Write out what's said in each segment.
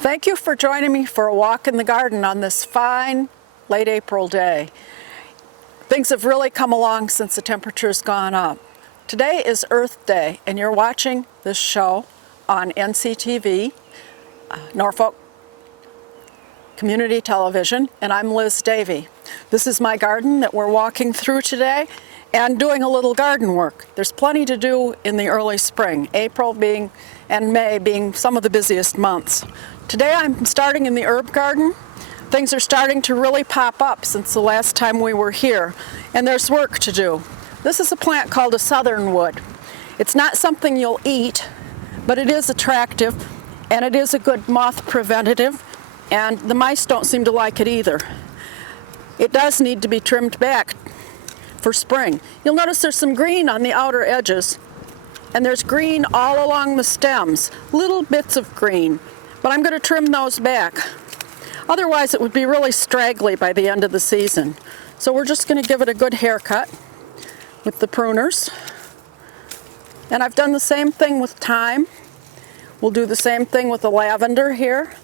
Thank you for joining me for a walk in the garden on this fine late April day. Things have really come along since the temperature's gone up. Today is Earth Day, and you're watching this show on NCTV, Norfolk Community Television, and I'm Liz Davey. This is my garden that we're walking through today and doing a little garden work. There's plenty to do in the early spring, April being and May being some of the busiest months. Today I'm starting in the herb garden. Things are starting to really pop up since the last time we were here, and there's work to do. This is a plant called a southernwood. It's not something you'll eat, but it is attractive, and it is a good moth preventative, and the mice don't seem to like it either. It does need to be trimmed back for spring. You'll notice there's some green on the outer edges, and there's green all along the stems, little bits of green, but I'm going to trim those back. Otherwise it would be really straggly by the end of the season. So we're just going to give it a good haircut with the pruners. And I've done the same thing with thyme. We'll do the same thing with the lavender here.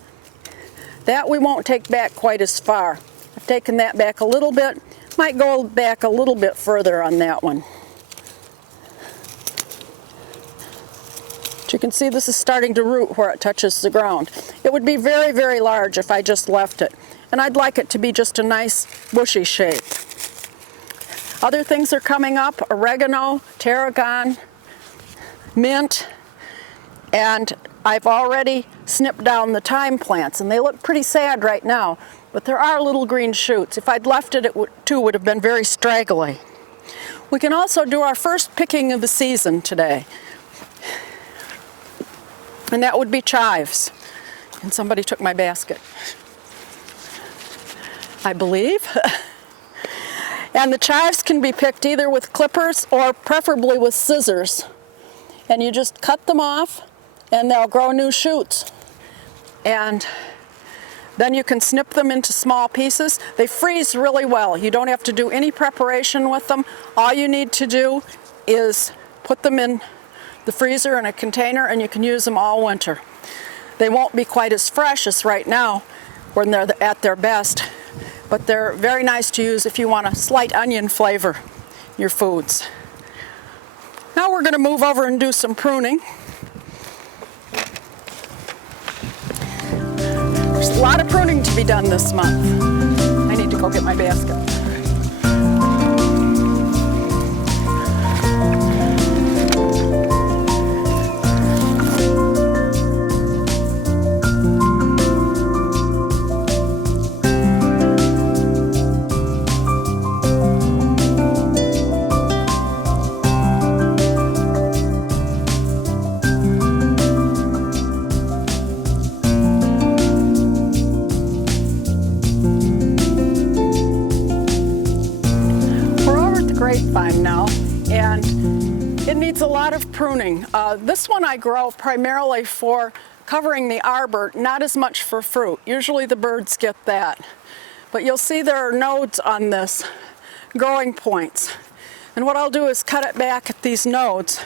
That we won't take back quite as far. I've taken that back a little bit. Might go back a little bit further on that one. But you can see this is starting to root where it touches the ground. It would be very, very large if I just left it. And I'd like it to be just a nice bushy shape. Other things are coming up: oregano, tarragon, mint, and I've already snipped down the thyme plants, and they look pretty sad right now, but there are little green shoots. If I'd left it, it too would have been very straggly. We can also do our first picking of the season today, and that would be chives. And somebody took my basket, I believe. And the chives can be picked either with clippers or preferably with scissors. And you just cut them off and they'll grow new shoots. And then you can snip them into small pieces. They freeze really well. You don't have to do any preparation with them. All you need to do is put them in the freezer in a container, and you can use them all winter. They won't be quite as fresh as right now when they're at their best, but they're very nice to use if you want a slight onion flavor in your foods. Now we're going to move over and do some pruning. There's a lot of pruning to be done this month. I need to go get my basket. Grapevine now, and it needs a lot of pruning. This one I grow primarily for covering the arbor, not as much for fruit. Usually the birds get that. But you'll see there are nodes on this, growing points. And what I'll do is cut it back at these nodes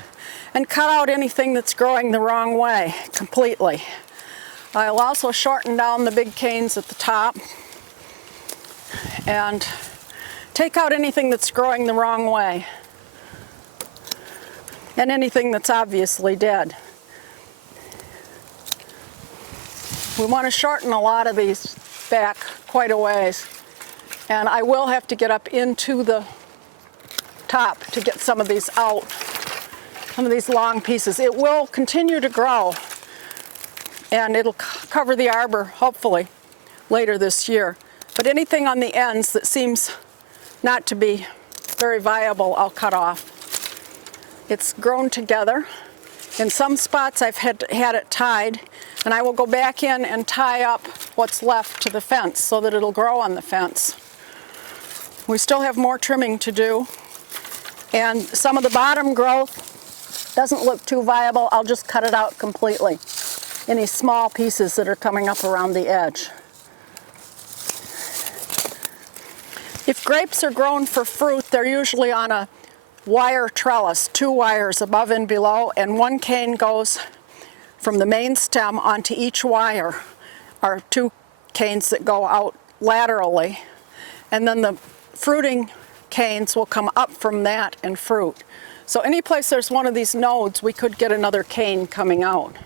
and cut out anything that's growing the wrong way completely. I'll also shorten down the big canes at the top and take out anything that's growing the wrong way and anything that's obviously dead. We want to shorten a lot of these back quite a ways, and I will have to get up into the top to get some of these out, some of these long pieces. It will continue to grow, and it'll cover the arbor hopefully later this year. But anything on the ends that seems not to be very viable, I'll cut off. It's grown together. In some spots I've had it tied, and I will go back in and tie up what's left to the fence so that it'll grow on the fence. We still have more trimming to do, and some of the bottom growth doesn't look too viable. I'll just cut it out completely. any small pieces that are coming up around the edge. If grapes are grown for fruit, they're usually on a wire trellis, 2 wires above and below, and 1 cane goes from the main stem onto each wire, are 2 canes that go out laterally, and then the fruiting canes will come up from that and fruit. So any place there's one of these nodes, we could get another cane coming out.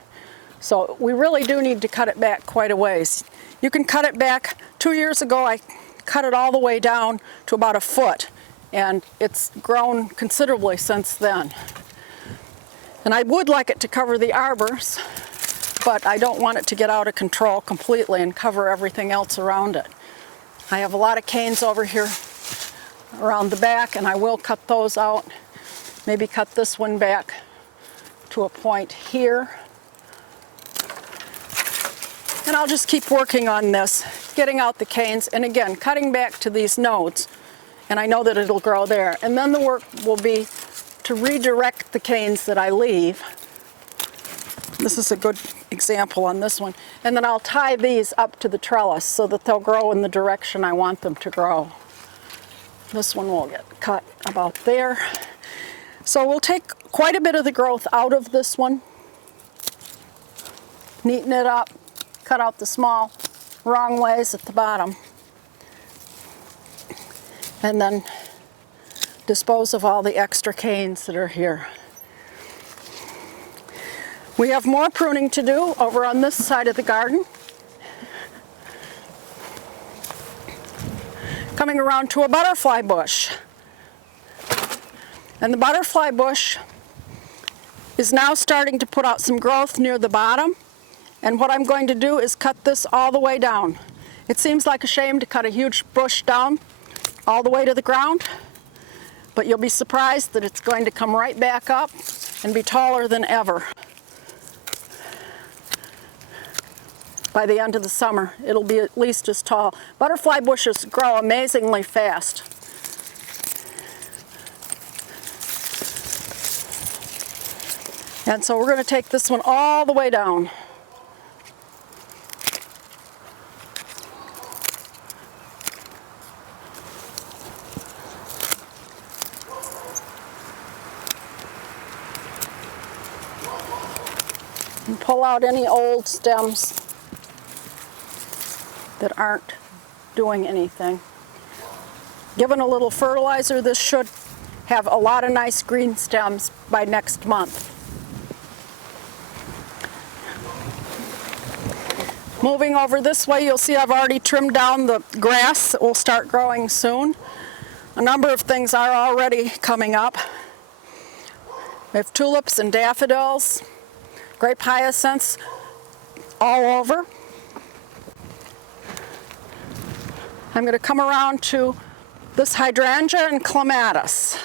So we really do need to cut it back quite a ways. You can cut it back. 2 years ago I cut it all the way down to about 1 foot, and it's grown considerably since then. And I would like it to cover the arbors, but I don't want it to get out of control completely and cover everything else around it. I have a lot of canes over here around the back, and I will cut those out. Maybe cut this one back to a point here. And I'll just keep working on this, getting out the canes, and again, cutting back to these nodes. And I know that it'll grow there. And then the work will be to redirect the canes that I leave. This is a good example on this one. And then I'll tie these up to the trellis so that they'll grow in the direction I want them to grow. This one will get cut about there. So we'll take quite a bit of the growth out of this one, neaten it up, cut out the small wrong ways at the bottom, and then dispose of all the extra canes that are here. We have more pruning to do over on this side of the garden. Coming around to a butterfly bush. And the butterfly bush is now starting to put out some growth near the bottom. And what I'm going to do is cut this all the way down. It seems like a shame to cut a huge bush down all the way to the ground, but you'll be surprised that it's going to come right back up and be taller than ever. By the end of the summer, it'll be at least as tall. Butterfly bushes grow amazingly fast. And so we're going to take this one all the way down. And pull out any old stems that aren't doing anything. Given a little fertilizer, this should have a lot of nice green stems by next month. Moving over this way, you'll see I've already trimmed down the grass that will start growing soon. A number of things are already coming up. We have tulips and daffodils, grape hyacinths all over. I'm going to come around to this hydrangea and clematis.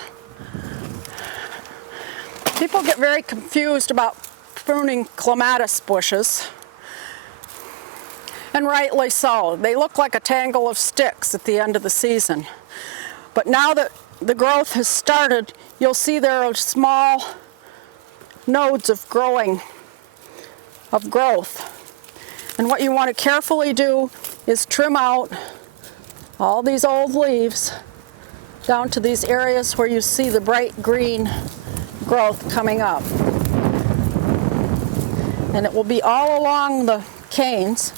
People get very confused about pruning clematis bushes, and rightly so. They look like a tangle of sticks at the end of the season. But now that the growth has started, you'll see there are small nodes of growth. And what you want to carefully do is trim out all these old leaves down to these areas where you see the bright green growth coming up. And it will be all along the canes,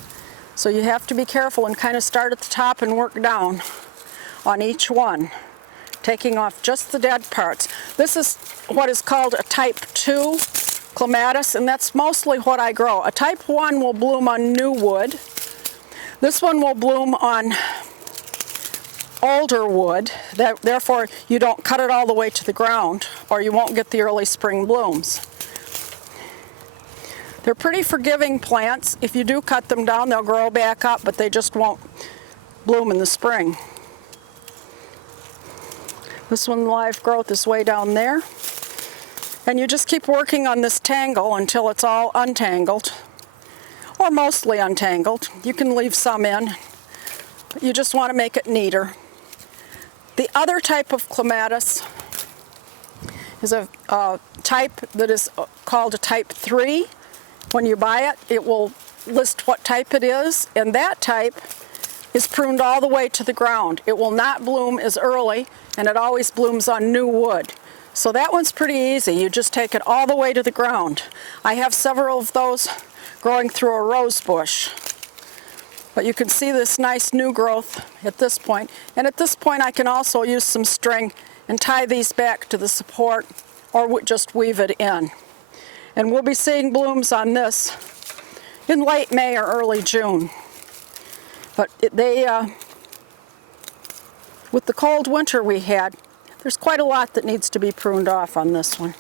so you have to be careful and kind of start at the top and work down on each one, taking off just the dead parts. This is what is called a type 2 clematis, and that's mostly what I grow. A type 1 will bloom on new wood. This one will bloom on older wood, therefore you don't cut it all the way to the ground or you won't get the early spring blooms. They're pretty forgiving plants. If you do cut them down, they'll grow back up, but they just won't bloom in the spring. This one, live growth, is way down there. And you just keep working on this tangle until it's all untangled, or mostly untangled. You can leave some in, but you just want to make it neater. The other type of clematis is a type that is called a type 3. When you buy it, it will list what type it is, and that type is pruned all the way to the ground. It will not bloom as early, and it always blooms on new wood. So that one's pretty easy. You just take it all the way to the ground. I have several of those growing through a rose bush. But you can see this nice new growth at this point. And at this point I can also use some string and tie these back to the support, or just weave it in. And we'll be seeing blooms on this in late May or early June. But with the cold winter we had, there's quite a lot that needs to be pruned off on this one.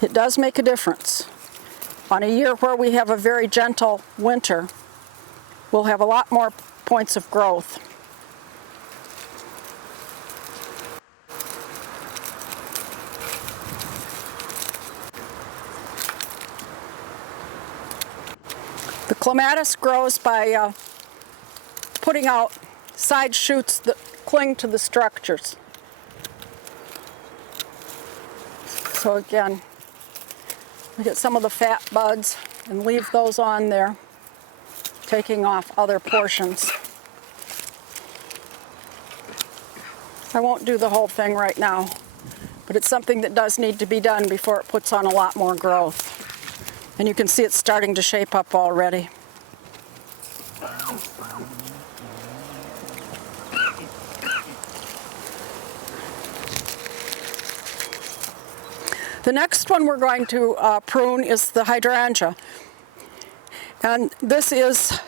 It does make a difference. On a year where we have a very gentle winter, we'll have a lot more points of growth. The clematis grows by putting out side shoots that cling to the structures. So again, we get some of the fat buds and leave those on there, taking off other portions. I won't do the whole thing right now, but it's something that does need to be done before it puts on a lot more growth. And you can see it's starting to shape up already. The next one we're going to prune is the hydrangea. And this is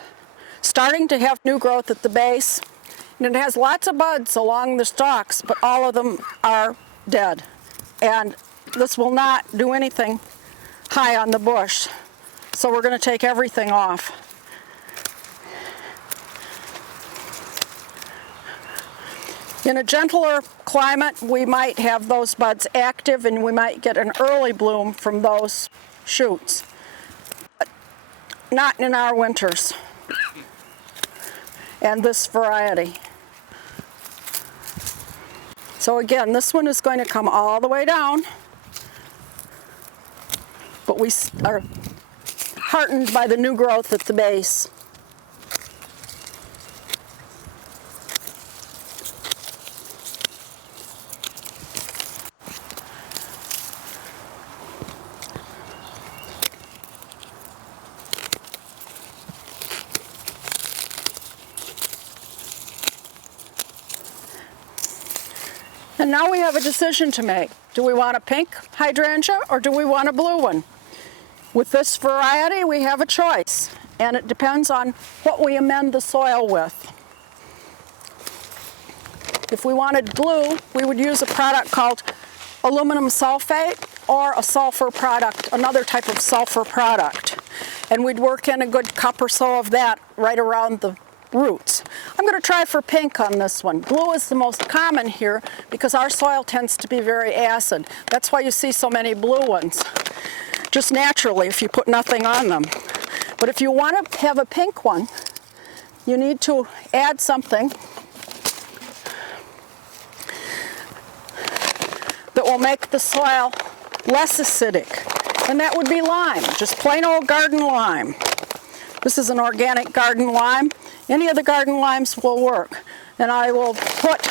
starting to have new growth at the base. And it has lots of buds along the stalks, but all of them are dead. And this will not do anything high on the bush. So we're going to take everything off. In a gentler climate, we might have those buds active and we might get an early bloom from those shoots. But not in our winters and this variety. So again, this one is going to come all the way down, but we are heartened by the new growth at the base. And now we have a decision to make. Do we want a pink hydrangea or do we want a blue one? With this variety, we have a choice, and it depends on what we amend the soil with. If we wanted blue, we would use a product called aluminum sulfate or a sulfur product, another type of sulfur product. And we'd work in a good cup or so of that right around the roots. I'm going to try for pink on this one. Blue is the most common here because our soil tends to be very acid. That's why you see so many blue ones, just naturally if you put nothing on them. But if you want to have a pink one, you need to add something that will make the soil less acidic, and that would be lime, just plain old garden lime. This is an organic garden lime. Any of the garden limes will work. And I will put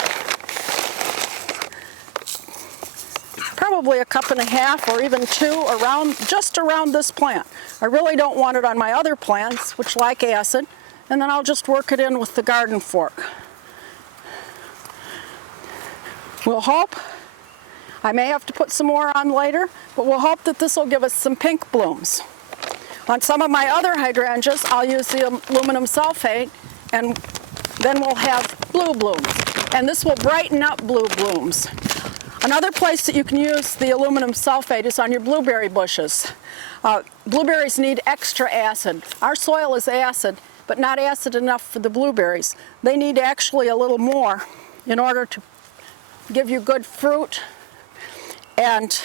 probably a cup and a half or even two just around this plant. I really don't want it on my other plants, which like acid, and then I'll just work it in with the garden fork. We'll hope, I may have to put some more on later, but we'll hope that this will give us some pink blooms. On some of my other hydrangeas, I'll use the aluminum sulfate, and then we'll have blue blooms. And this will brighten up blue blooms. Another place that you can use the aluminum sulfate is on your blueberry bushes. Blueberries need extra acid. Our soil is acid, but not acid enough for the blueberries. They need actually a little more in order to give you good fruit and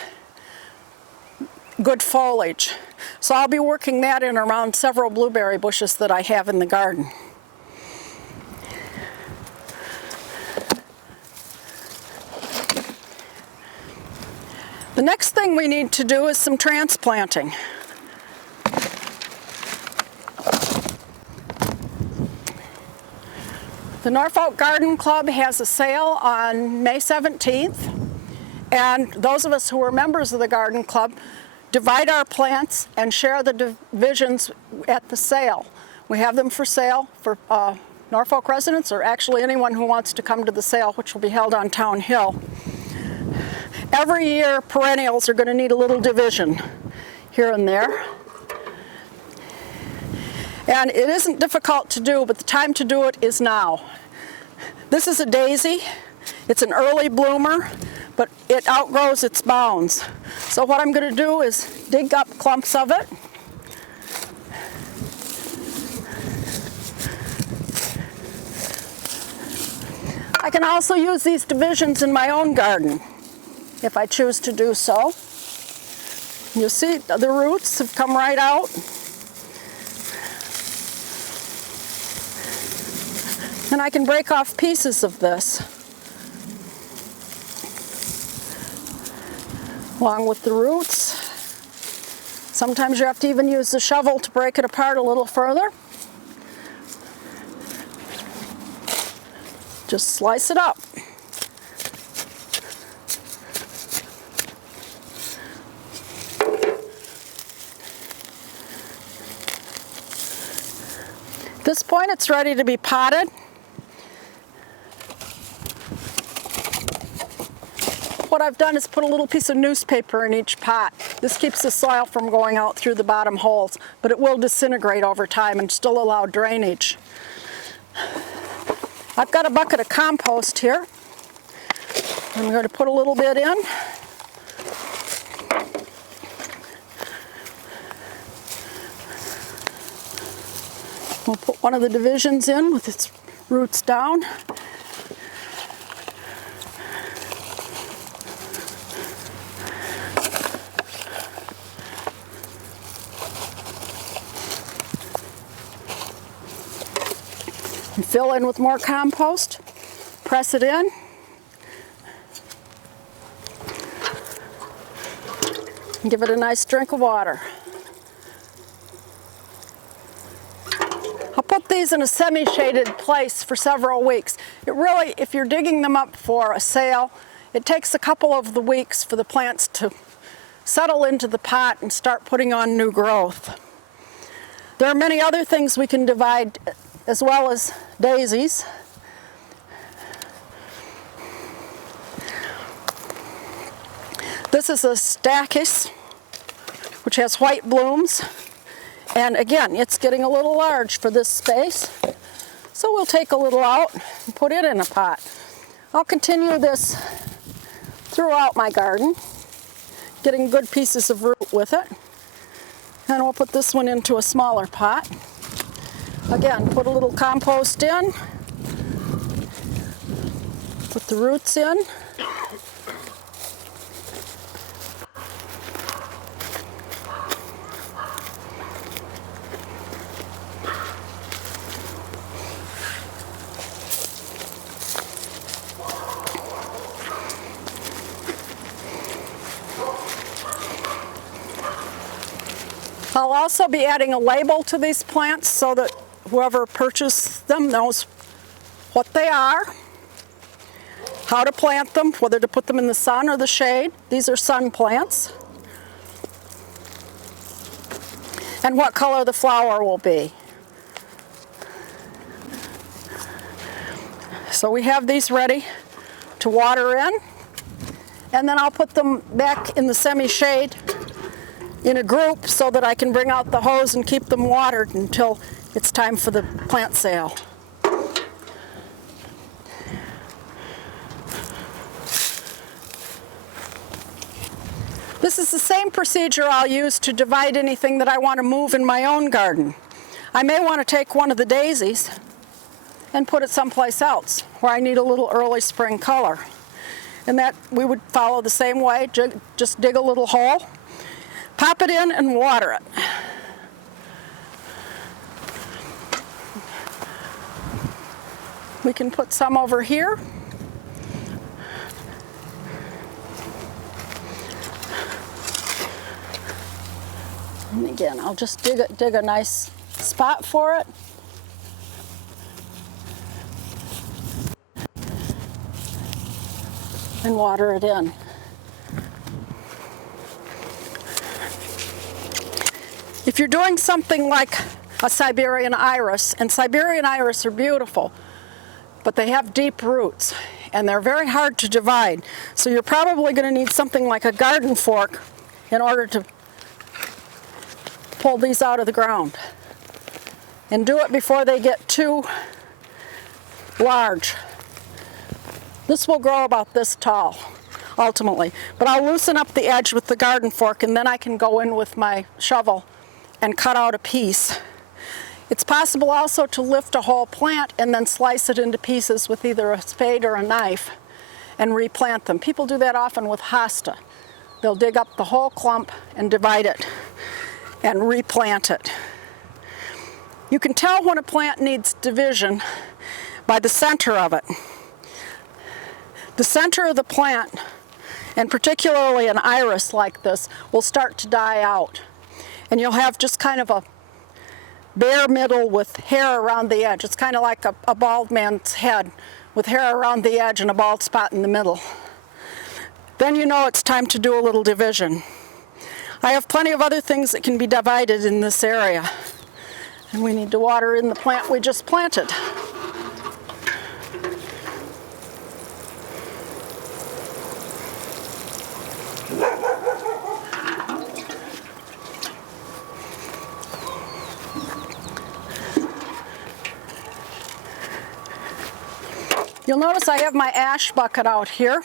good foliage. So I'll be working that in around several blueberry bushes that I have in the garden. The next thing we need to do is some transplanting. The Norfolk Garden Club has a sale on May 17th, and those of us who are members of the Garden Club divide our plants and share the divisions at the sale. We have them for sale for Norfolk residents, or actually anyone who wants to come to the sale, which will be held on Town Hill. Every year, perennials are going to need a little division here and there. And it isn't difficult to do, but the time to do it is now. This is a daisy. It's an early bloomer, but it outgrows its bounds. So what I'm going to do is dig up clumps of it. I can also use these divisions in my own garden, if I choose to do so. You see, the roots have come right out. And I can break off pieces of this, along with the roots. Sometimes you have to even use the shovel to break it apart a little further. Just slice it up. At this point, it's ready to be potted. What I've done is put a little piece of newspaper in each pot. This keeps the soil from going out through the bottom holes, but it will disintegrate over time and still allow drainage. I've got a bucket of compost here. I'm going to put a little bit in. We'll put one of the divisions in with its roots down. And fill in with more compost, press it in. And give it a nice drink of water. I'll put these in a semi-shaded place for several weeks. It really, if you're digging them up for a sale, it takes a couple of the weeks for the plants to settle into the pot and start putting on new growth. There are many other things we can divide as well as daisies. This is a stachys, which has white blooms. And again, it's getting a little large for this space. So we'll take a little out and put it in a pot. I'll continue this throughout my garden, getting good pieces of root with it. And we'll put this one into a smaller pot. Again, put a little compost in, put the roots in. I'll also be adding a label to these plants so that whoever purchased them knows what they are, how to plant them, whether to put them in the sun or the shade. These are sun plants. And what color the flower will be. So we have these ready to water in, and then I'll put them back in the semi-shade in a group so that I can bring out the hose and keep them watered until it's time for the plant sale. This is the same procedure I'll use to divide anything that I want to move in my own garden. I may want to take one of the daisies and put it someplace else where I need a little early spring color. And that we would follow the same way, just dig a little hole, pop it in and water it. We can put some over here. again, I'll just dig a nice spot for it. And water it in. If you're doing something like a Siberian iris, and Siberian iris are beautiful, but they have deep roots and they're very hard to divide. So you're probably going to need something like a garden fork in order to pull these out of the ground. And do it before they get too large. This will grow about this tall, ultimately. But I'll loosen up the edge with the garden fork, and then I can go in with my shovel and cut out a piece. It's possible also to lift a whole plant and then slice it into pieces with either a spade or a knife and replant them. People do that often with hosta. They'll dig up the whole clump and divide it and replant it. You can tell when a plant needs division by the center of it. The center of the plant, and particularly an iris like this, will start to die out. And you'll have just kind of a bare middle with hair around the edge. It's kind of like a bald man's head with hair around the edge and a bald spot in the middle. Then you know it's time to do a little division. I have plenty of other things that can be divided in this area. And we need to water in the plant we just planted. You'll notice I have my ash bucket out here.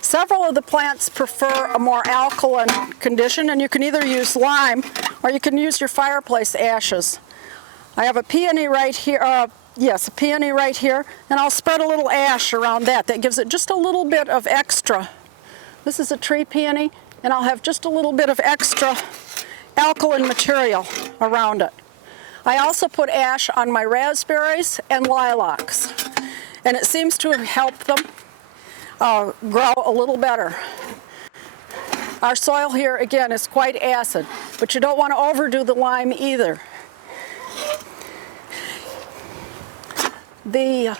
Several of the plants prefer a more alkaline condition, and you can either use lime or you can use your fireplace ashes. I have a peony right here, a peony right here, and I'll spread a little ash around that. That gives it just a little bit of extra. This is a tree peony, and I'll have just a little bit of extra alkaline material around it. I also put ash on my raspberries and lilacs, and it seems to help them grow a little better. Our soil here, again, is quite acid, but you don't want to overdo the lime either. The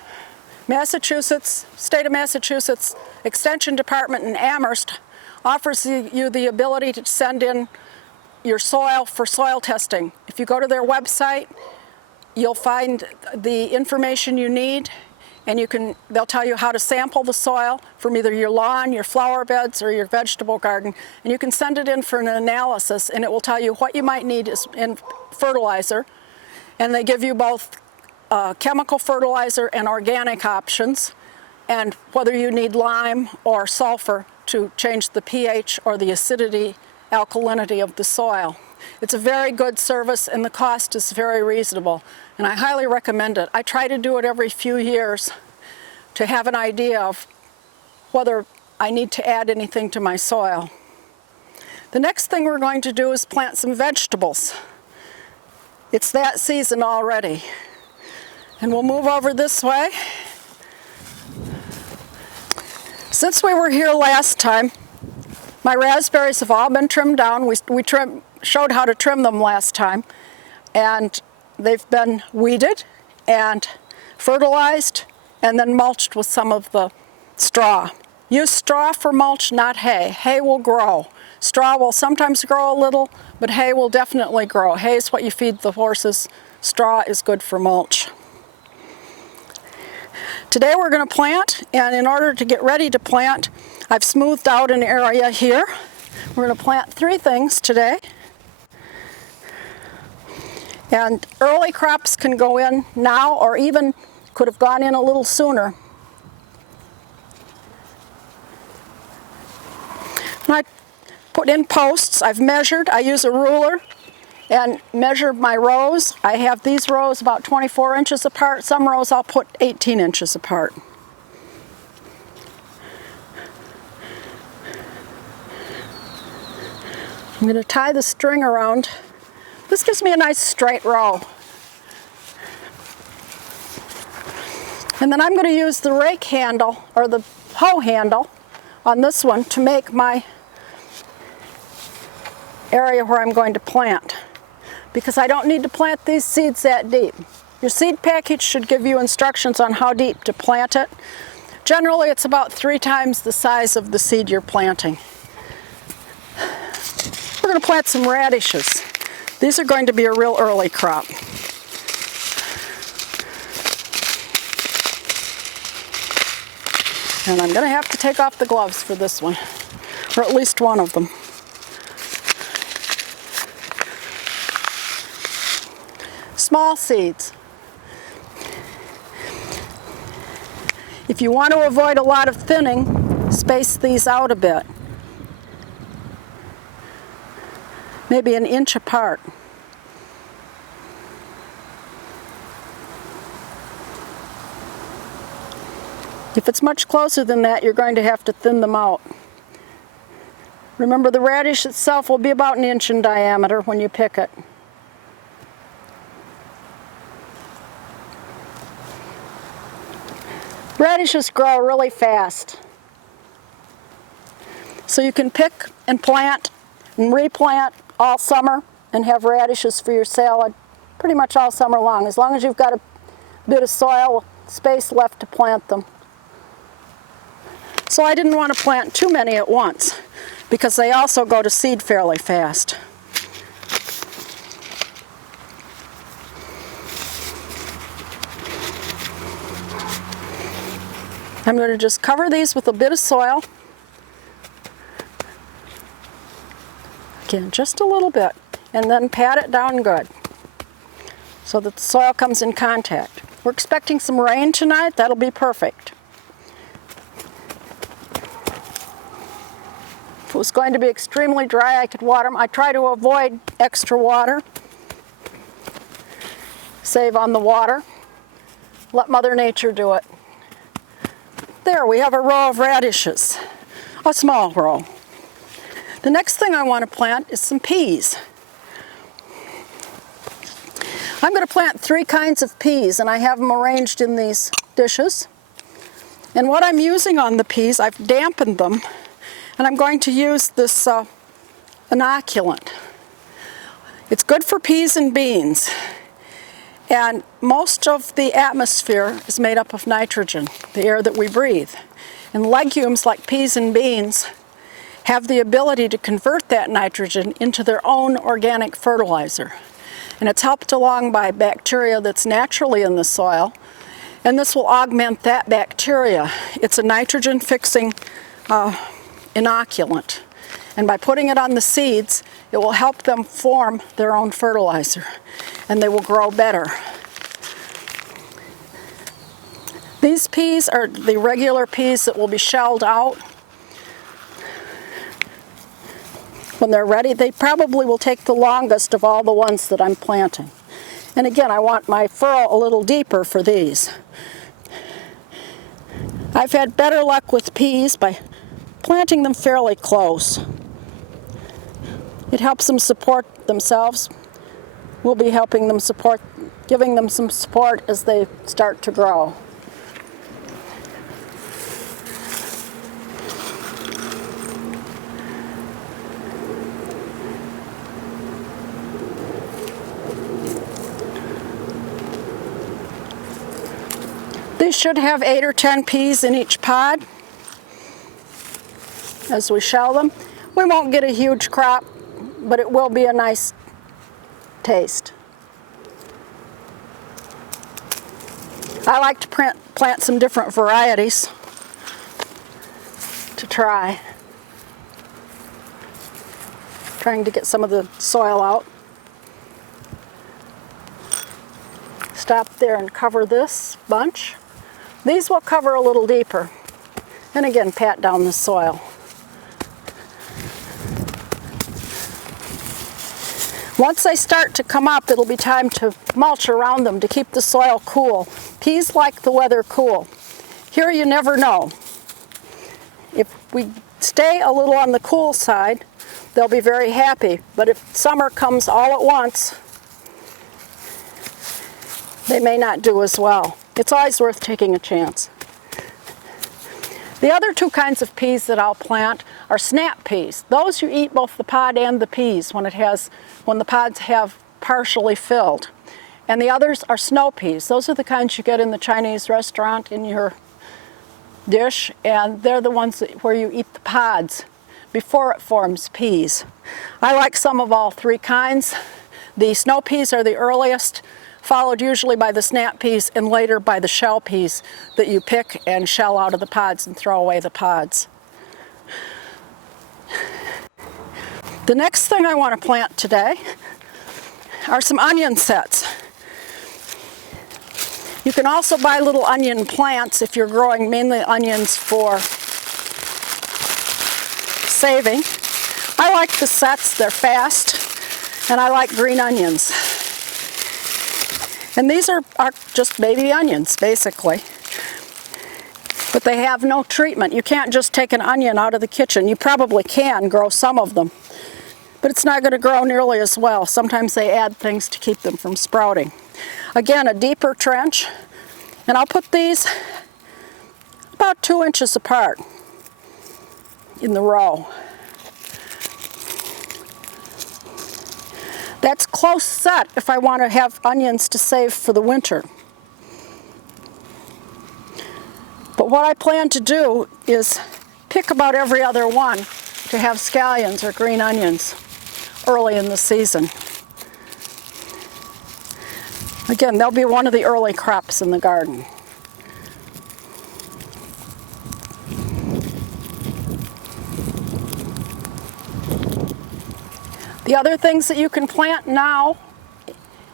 State of Massachusetts Extension Department in Amherst offers you the ability to send in your soil for soil testing. If you go to their website, you'll find the information you need, and they'll tell you how to sample the soil from either your lawn, your flower beds, or your vegetable garden, and you can send it in for an analysis, and it will tell you what you might need in fertilizer, and they give you both chemical fertilizer and organic options, and whether you need lime or sulfur to change the pH or the acidity, alkalinity of the soil. It's a very good service, and the cost is very reasonable, and I highly recommend it. I try to do it every few years to have an idea of whether I need to add anything to my soil. The next thing we're going to do is plant some vegetables. It's that season already. And we'll move over this way. Since we were here last time, my raspberries have all been trimmed down. We showed how to trim them last time. And they've been weeded and fertilized and then mulched with some of the straw. Use straw for mulch, not hay. Hay will grow. Straw will sometimes grow a little, but hay will definitely grow. Hay is what you feed the horses. Straw is good for mulch. Today we're going to plant, and in order to get ready to plant, I've smoothed out an area here. We're going to plant 3 things today. And early crops can go in now, or even could have gone in a little sooner. And I put in posts. I've measured. I use a ruler and measure my rows. I have these rows about 24 inches apart. Some rows I'll put 18 inches apart. I'm going to tie the string around. This gives me a nice straight row. And then I'm going to use the rake handle, or the hoe handle, on this one to make my area where I'm going to plant, because I don't need to plant these seeds that deep. Your seed package should give you instructions on how deep to plant it. Generally, it's about 3 times the size of the seed you're planting. We're going to plant some radishes. These are going to be a real early crop. And I'm going to have to take off the gloves for this one, or at least one of them. Small seeds. If you want to avoid a lot of thinning, space these out a bit. Maybe an inch apart. If it's much closer than that, you're going to have to thin them out. Remember, the radish itself will be about an inch in diameter when you pick it. Radishes grow really fast. So you can pick and plant and replant all summer and have radishes for your salad pretty much all summer long, as you've got a bit of soil space left to plant them. So I didn't want to plant too many at once, because they also go to seed fairly fast. I'm going to just cover these with a bit of soil. Again, just a little bit, and then pat it down good so that the soil comes in contact. We're expecting some rain tonight. That'll be perfect. If it was going to be extremely dry, I could water them. I try to avoid extra water. Save on the water. Let Mother Nature do it. There, we have a row of radishes, a small row. The next thing I want to plant is some peas. I'm going to plant 3 kinds of peas, and I have them arranged in these dishes. And what I'm using on the peas, I've dampened them, and I'm going to use this inoculant. It's good for peas and beans. And most of the atmosphere is made up of nitrogen, the air that we breathe. And legumes like peas and beans have the ability to convert that nitrogen into their own organic fertilizer. And it's helped along by bacteria that's naturally in the soil, and this will augment that bacteria. It's a nitrogen-fixing inoculant. And by putting it on the seeds, it will help them form their own fertilizer, and they will grow better. These peas are the regular peas that will be shelled out. When they're ready, they probably will take the longest of all the ones that I'm planting. And again, I want my furrow a little deeper for these. I've had better luck with peas by planting them fairly close. It helps them support themselves. We'll be helping them support, giving them some support as they start to grow. These should have 8 or 10 peas in each pod as we shell them. We won't get a huge crop, but it will be a nice taste. I like to plant some different varieties to try. Trying to get some of the soil out. Stop there and cover this bunch. These will cover a little deeper. And again, pat down the soil. Once they start to come up, it'll be time to mulch around them to keep the soil cool. Peas like the weather cool. Here you never know. If we stay a little on the cool side, they'll be very happy. But if summer comes all at once, they may not do as well. It's always worth taking a chance. The other 2 kinds of peas that I'll plant are snap peas. Those you eat both the pod and the peas when the pods have partially filled. And the others are snow peas. Those are the kinds you get in the Chinese restaurant in your dish, and they're the ones where you eat the pods before it forms peas. I like some of all three kinds. The snow peas are the earliest, followed usually by the snap peas and later by the shell peas that you pick and shell out of the pods and throw away the pods. The next thing I want to plant today are some onion sets. You can also buy little onion plants if you're growing mainly onions for saving. I like the sets, they're fast, and I like green onions. And these are just baby onions, basically. But they have no treatment. You can't just take an onion out of the kitchen. You probably can grow some of them, but it's not going to grow nearly as well. Sometimes they add things to keep them from sprouting. Again, a deeper trench, and I'll put these about 2 inches apart in the row. That's close set if I want to have onions to save for the winter. But what I plan to do is pick about every other one to have scallions or green onions early in the season. Again, they'll be one of the early crops in the garden. The other things that you can plant now,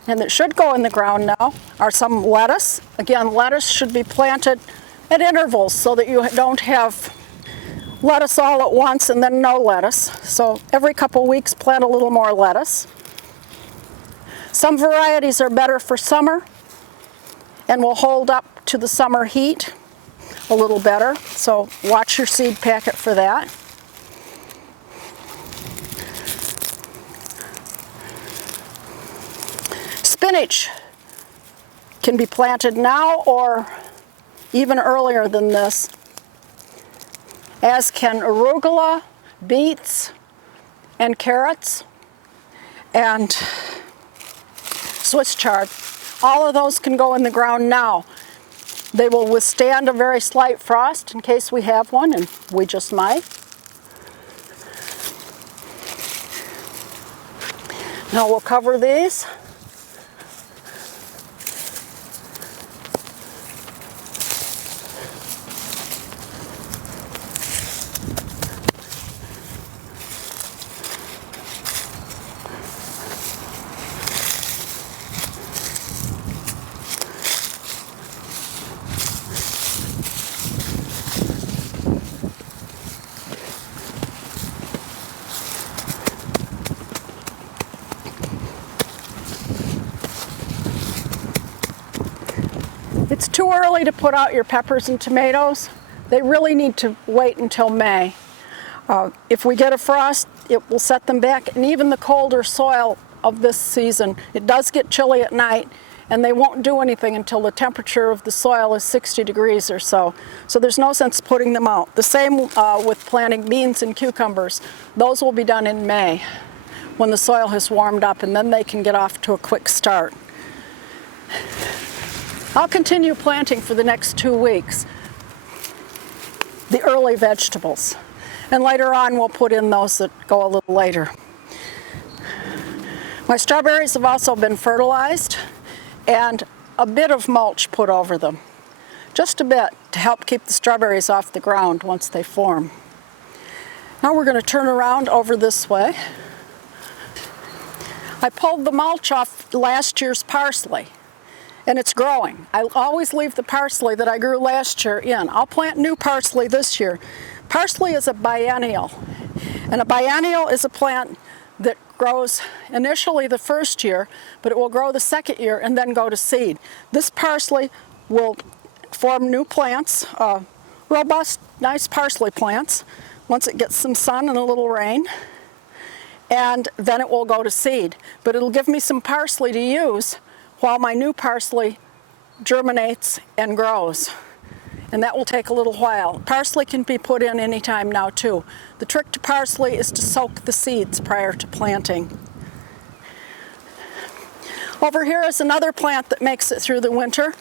and that should go in the ground now, are some lettuce. Again, lettuce should be planted at intervals so that you don't have lettuce all at once and then no lettuce. So every couple weeks plant a little more lettuce. Some varieties are better for summer and will hold up to the summer heat a little better, so watch your seed packet for that. Spinach can be planted now or even earlier than this, as can arugula, beets, and carrots, and Swiss chard. All of those can go in the ground now. They will withstand a very slight frost in case we have one, and we just might. Now we'll cover these. It's too early to put out your peppers and tomatoes. They really need to wait until May. If we get a frost, it will set them back, and even the colder soil of this season, it does get chilly at night, and they won't do anything until the temperature of the soil is 60 degrees or so. So there's no sense putting them out. The same with planting beans and cucumbers. Those will be done in May when the soil has warmed up, and then they can get off to a quick start. I'll continue planting for the next 2 weeks, the early vegetables. And later on we'll put in those that go a little later. My strawberries have also been fertilized and a bit of mulch put over them. Just a bit to help keep the strawberries off the ground once they form. Now we're going to turn around over this way. I pulled the mulch off last year's parsley, and it's growing. I always leave the parsley that I grew last year in. I'll plant new parsley this year. Parsley is a biennial, and a biennial is a plant that grows initially the first year, but it will grow the second year and then go to seed. This parsley will form new plants, robust, nice parsley plants, once it gets some sun and a little rain, and then it will go to seed. But it'll give me some parsley to use while my new parsley germinates and grows. and that will take a little while. Parsley can be put in anytime now too. The trick to parsley is to soak the seeds prior to planting. Over here is another plant that makes it through the winter,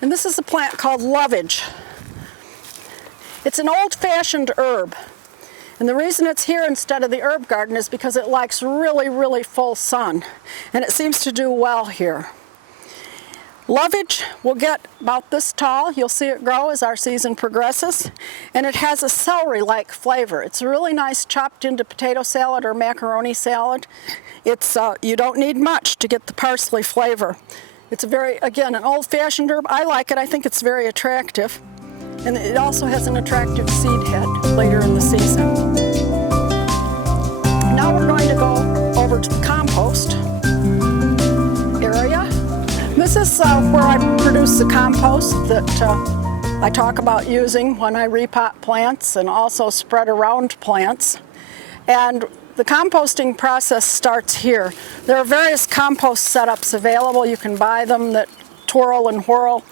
and this is a plant called lovage. It's an old-fashioned herb, and the reason it's here instead of the herb garden is because it likes really, really full sun, and it seems to do well here. Lovage will get about this tall. You'll see it grow as our season progresses, and it has a celery-like flavor. It's really nice chopped into potato salad or macaroni salad. It's you don't need much to get the parsley flavor. It's again, an old-fashioned herb. I like it. I think it's very attractive, and it also has an attractive seed head later in the season. Now we're going to go over to the compost area. This is where I produce the compost that I talk about using when I repot plants and also spread around plants. And the composting process starts here. There are various compost setups available. You can buy them that twirl and whirl,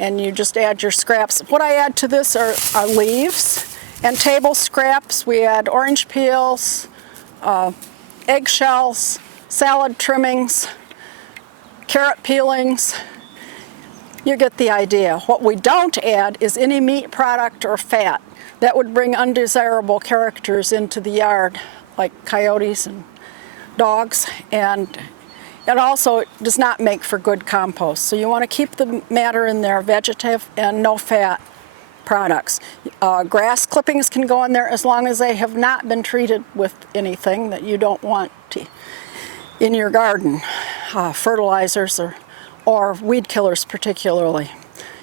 and you just add your scraps. What I add to this are leaves and table scraps. We add orange peels, eggshells, salad trimmings, carrot peelings. You get the idea. What we don't add is any meat product or fat. That would bring undesirable characters into the yard, like coyotes and dogs, and it also does not make for good compost. So you want to keep the matter in there, vegetative and no fat products. Grass clippings can go in there as long as they have not been treated with anything that you don't want in your garden. Fertilizers or weed killers particularly.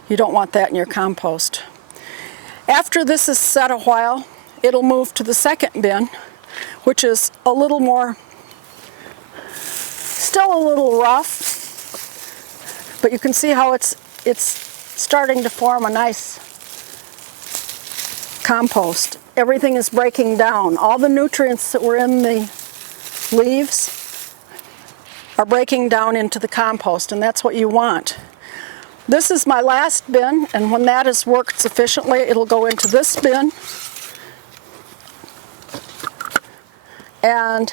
You don't want that in your compost. After this is set a while, it'll move to the second bin, which is a little more, still a little rough, but you can see how it's starting to form a nice compost. Everything is breaking down. All the nutrients that were in the leaves are breaking down into the compost, and that's what you want. This is my last bin, and when that has worked sufficiently, it'll go into this bin. And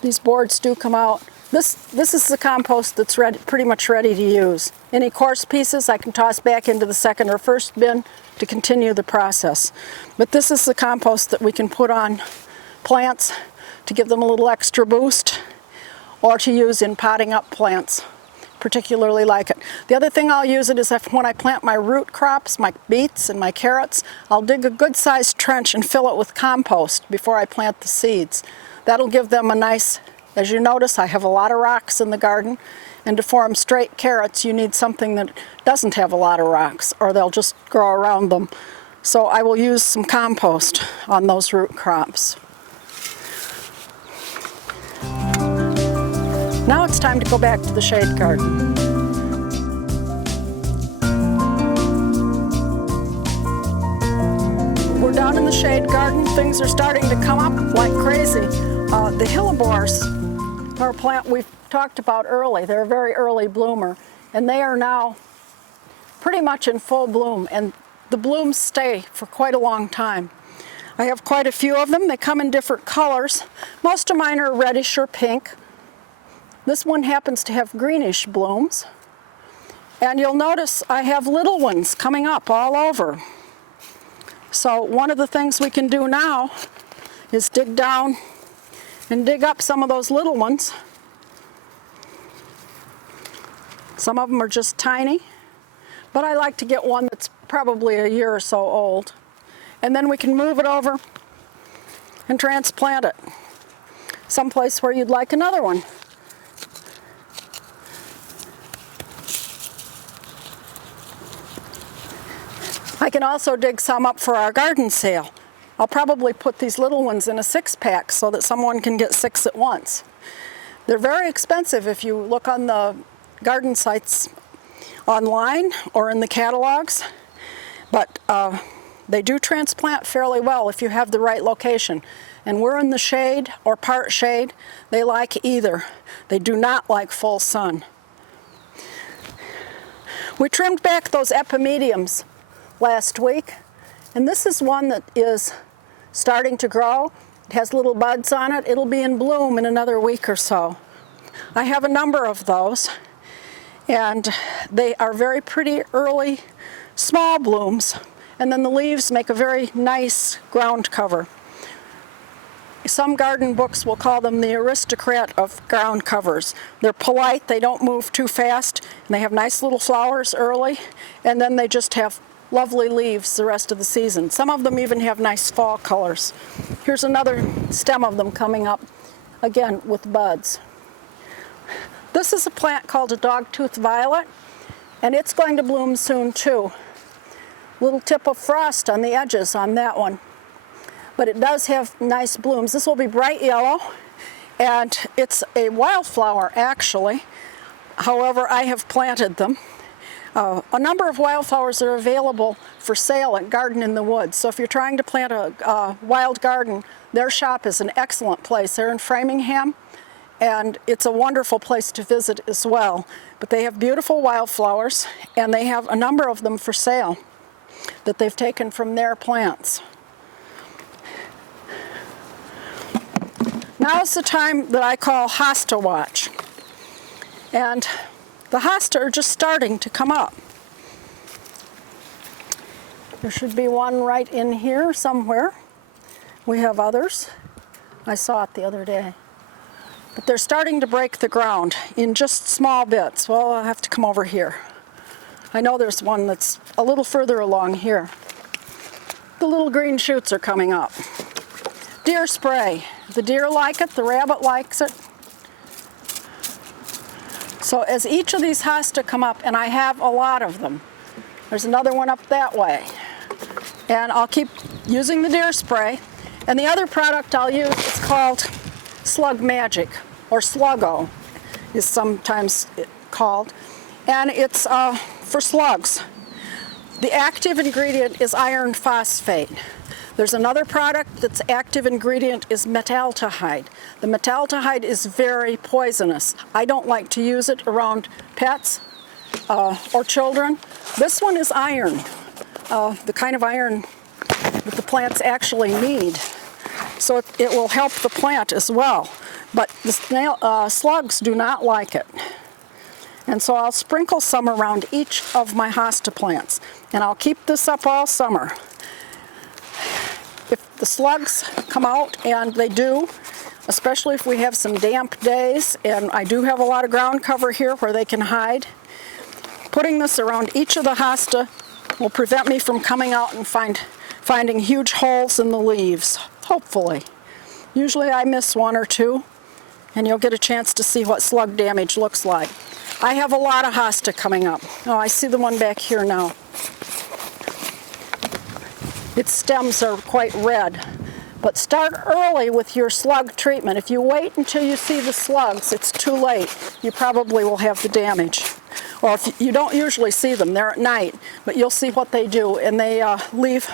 these boards do come out. This is the compost that's pretty much ready to use. Any coarse pieces I can toss back into the second or first bin to continue the process. But this is the compost that we can put on plants to give them a little extra boost, or to use in potting up plants, particularly like it. The other thing I'll use it is when I plant my root crops, my beets and my carrots, I'll dig a good sized trench and fill it with compost before I plant the seeds. That'll give them a nice, as you notice, I have a lot of rocks in the garden, and to form straight carrots you need something that doesn't have a lot of rocks, or they'll just grow around them. So I will use some compost on those root crops. Now it's time to go back to the shade garden. We're down in the shade garden. Things are starting to come up like crazy. The hellebores are a plant we've talked about early. They're a very early bloomer, and they are now pretty much in full bloom, and the blooms stay for quite a long time. I have quite a few of them. They come in different colors. Most of mine are reddish or pink. This one happens to have greenish blooms. And you'll notice I have little ones coming up all over. So one of the things we can do now is dig down and dig up some of those little ones. Some of them are just tiny, but I like to get one that's probably a year or so old. And then we can move it over and transplant it someplace where you'd like another one. I can also dig some up for our garden sale. I'll probably put these little ones in a 6-pack so that someone can get 6 at once. They're very expensive if you look on the garden sites online or in the catalogs, but they do transplant fairly well if you have the right location. And we're in the shade or part shade. They like either. They do not like full sun. We trimmed back those epimediums last week. And this is one that is starting to grow. It has little buds on it. It'll be in bloom in another week or so. I have a number of those, and they are very pretty early small blooms, and then the leaves make a very nice ground cover. Some garden books will call them the aristocrat of ground covers. They're polite, they don't move too fast, and they have nice little flowers early, and then they just have lovely leaves the rest of the season. Some of them even have nice fall colors. Here's another stem of them coming up, again with buds. This is a plant called a dogtooth violet, and it's going to bloom soon too. Little tip of frost on the edges on that one. But it does have nice blooms. This will be bright yellow, and it's a wildflower actually. However, I have planted them. A number of wildflowers are available for sale at Garden in the Woods. So if you're trying to plant a wild garden, their shop is an excellent place. They're in Framingham, and it's a wonderful place to visit as well. But they have beautiful wildflowers, and they have a number of them for sale that they've taken from their plants. Now's the time that I call hosta watch. And the hosta are just starting to come up. There should be one right in here somewhere. We have others. I saw it the other day. But they're starting to break the ground in just small bits. Well, I'll have to come over here. I know there's one that's a little further along here. The little green shoots are coming up. Deer spray. The deer like it, the rabbit likes it. So as each of these hosta come up, and I have a lot of them, there's another one up that way. And I'll keep using the deer spray. And the other product I'll use is called Slug Magic, or Sluggo is sometimes called. And it's for slugs. The active ingredient is iron phosphate. There's another product that's active ingredient is metaldehyde. The metaldehyde is very poisonous. I don't like to use it around pets or children. This one is iron, the kind of iron that the plants actually need. So it will help the plant as well. But the slugs do not like it. And so I'll sprinkle some around each of my hosta plants. And I'll keep this up all summer. If the slugs come out, and they do, especially if we have some damp days, and I do have a lot of ground cover here where they can hide, putting this around each of the hosta will prevent me from coming out and finding huge holes in the leaves, hopefully. Usually I miss one or two, and you'll get a chance to see what slug damage looks like. I have a lot of hosta coming up. Oh, I see the one back here now. Its stems are quite red. But start early with your slug treatment. If you wait until you see the slugs, it's too late. You probably will have the damage. Or if you don't usually see them, they're at night, but you'll see what they do, and they leave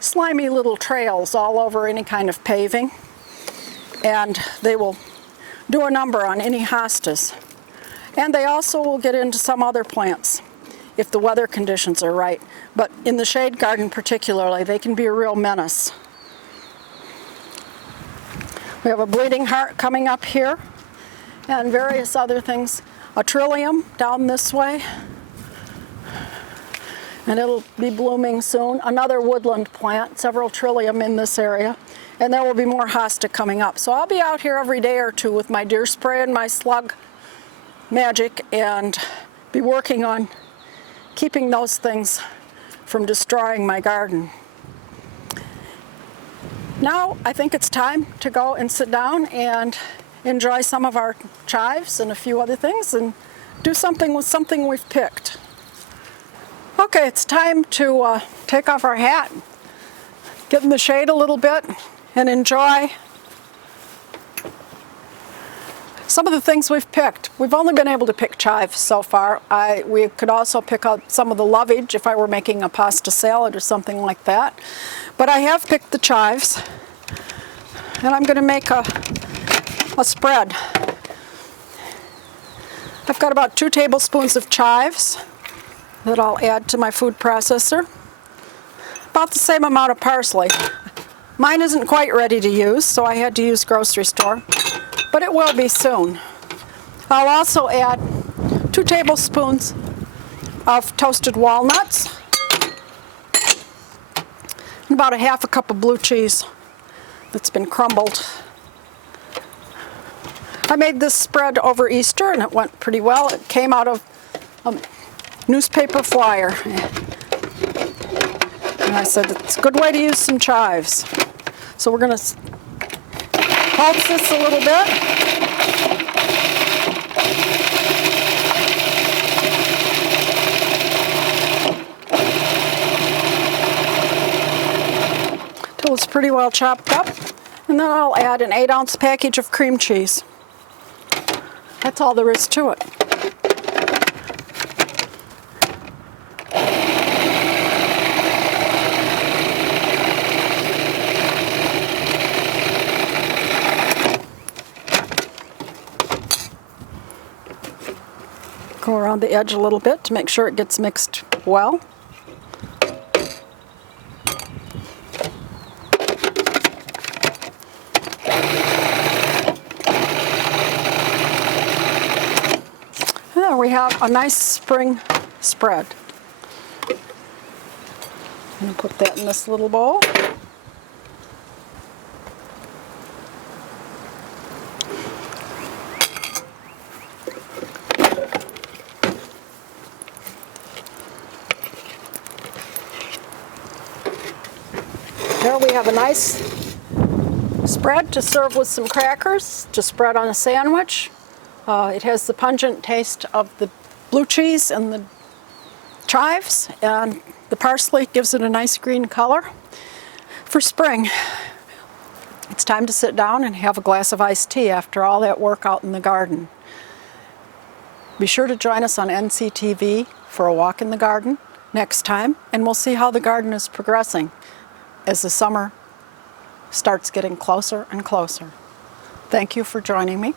slimy little trails all over any kind of paving, and they will do a number on any hostas. And they also will get into some other plants if the weather conditions are right. But in the shade garden particularly, they can be a real menace. We have a bleeding heart coming up here, and various other things. A trillium down this way, and it'll be blooming soon. Another woodland plant, several trillium in this area, and there will be more hosta coming up. So I'll be out here every day or two with my deer spray and my slug magic, and be working on keeping those things from destroying my garden. Now I think it's time to go and sit down and enjoy some of our chives and a few other things, and do something with something we've picked. Okay, it's time to take off our hat, get in the shade a little bit, and enjoy some of the things we've picked. We've only been able to pick chives so far. We could also pick out some of the lovage if I were making a pasta salad or something like that. But I have picked the chives, and I'm going to make a spread. I've got about 2 tablespoons of chives that I'll add to my food processor. About the same amount of parsley. Mine isn't quite ready to use, so I had to use grocery store, but it will be soon. I'll also add 2 tablespoons of toasted walnuts, and about a half a cup of blue cheese that's been crumbled. I made this spread over Easter and it went pretty well. It came out of a newspaper flyer. And I said, it's a good way to use some chives. So we're going to pulse this a little bit. Till it's pretty well chopped up. And then I'll add an 8-ounce package of cream cheese. That's all there is to it. Go around the edge a little bit to make sure it gets mixed well. And there we have a nice spring spread. I'm going to put that in this little bowl. There we have a nice spread to serve with some crackers, to spread on a sandwich. It has the pungent taste of the blue cheese and the chives, and the parsley gives it a nice green color. For spring, it's time to sit down and have a glass of iced tea after all that work out in the garden. Be sure to join us on NCTV for a walk in the garden next time, and we'll see how the garden is progressing as the summer starts getting closer and closer. Thank you for joining me.